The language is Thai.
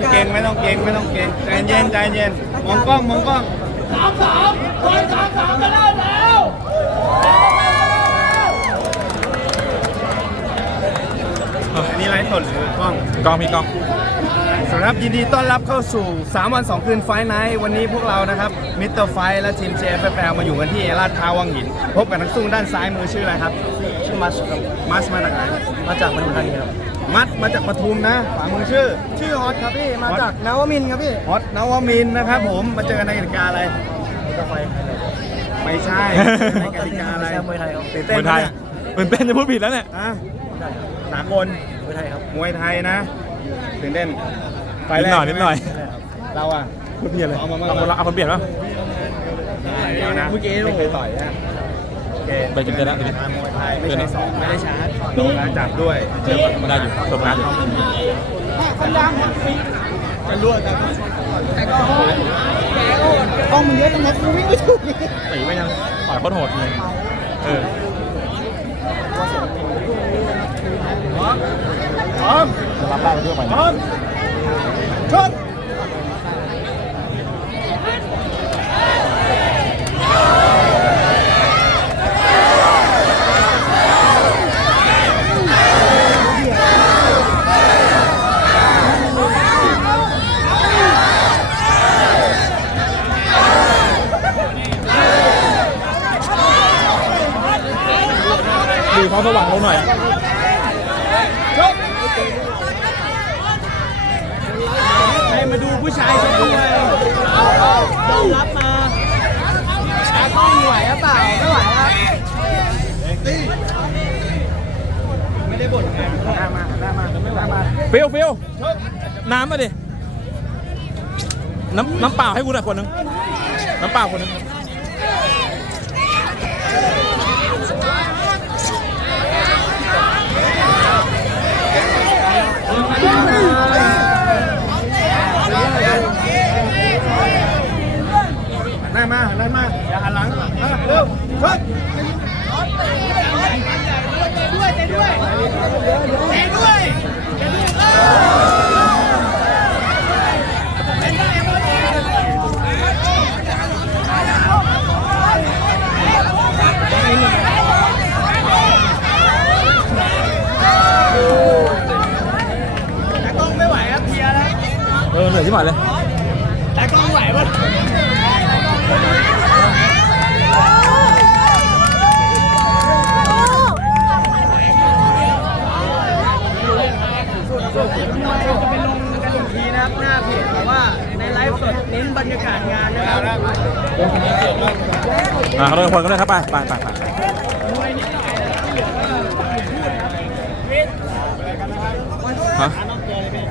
ไม่ต้องเก่งไม่ต้องเก่งไม่ต้องเก่งใจเย็นใจเย็นมองกล้องมองกล้องสามสามคนสามสามก็ได้แล้วนี่ไลฟ์สดหรือกล้องกล้องมีกล้องสำหรับยินดีต้อนรับเข้าสู่ 3 วัน 2 คืนไฟไนท์วันนี้พวกเรานะครับมิสเตอร์ไฟและทีมเจฟแฟร์มาอยู่กันที่ลาดพร้าววังหิน พบกับนักสู้ด้านซ้ายมือชื่ออะไรครับ ชื่อมัสมัสมาจากไหนมาจากมันดูทางนี้ครับมัดมาจากปทุมนะฝากมึงชื่อ ชื่อฮอตครับพี่มาจากนาวมินครับพี่ฮอตนาวมินนะครับผมมาเจอกันในกิจการอะไรไม่ใช่ในกิจการอะไรมวยไท่ครับมวยไทยเหมือนเป็นจะพูดผิดแล้วเนี่ยอ่ะสามคนมวยไท่ครับมวยไ่ยนะตื่นเต้นไปหน่อยนิดหน่อย เราอ่ะพูดเปลี่ยนเลยเอาคนเปลี่ยนป่ะเดี๋ยวนะเมื่อกี้ไม่เคยต่อยนะเกมไดเป็นชนะไม่ใน่สอไม่ได้ชาร์จต้อจับด้วยเมัได้อยู่ตบงานพยนยามจะรั่วแต่ก็แต่ก็โอดแกโหดต้องมันเยอะจรงนั้นกูวิ่งไม่ถูกตีไม่ยังต่อยโคตโหดเลยเออพร้อมพร้อมจะรับได้ก็เลือกพร้อมชนดูความสว่างขาหน่อยชกให้มาดูผู้ชายชดกเลยรับมาชาต้องไหวหรือเปล่าไม่ไหวแล้วตีไม่ได้บ่นไงได้มาได้มาไม่ไหวมาเปียวเปียวน้ำมาดิ น้ำน้ำเปล่าให้กูหน่อยคนหนึ่งน้ำเปล่าคนหนึ่ง mà lên mà Ừ, để dưới mặt lên Đại con vậy luôn ับหน้าเพจว่า ในไลฟ์สดเน้นบรรยากาศงานนะครับ มาเขาเลยคนก็เลยครับ ไปไปไปไป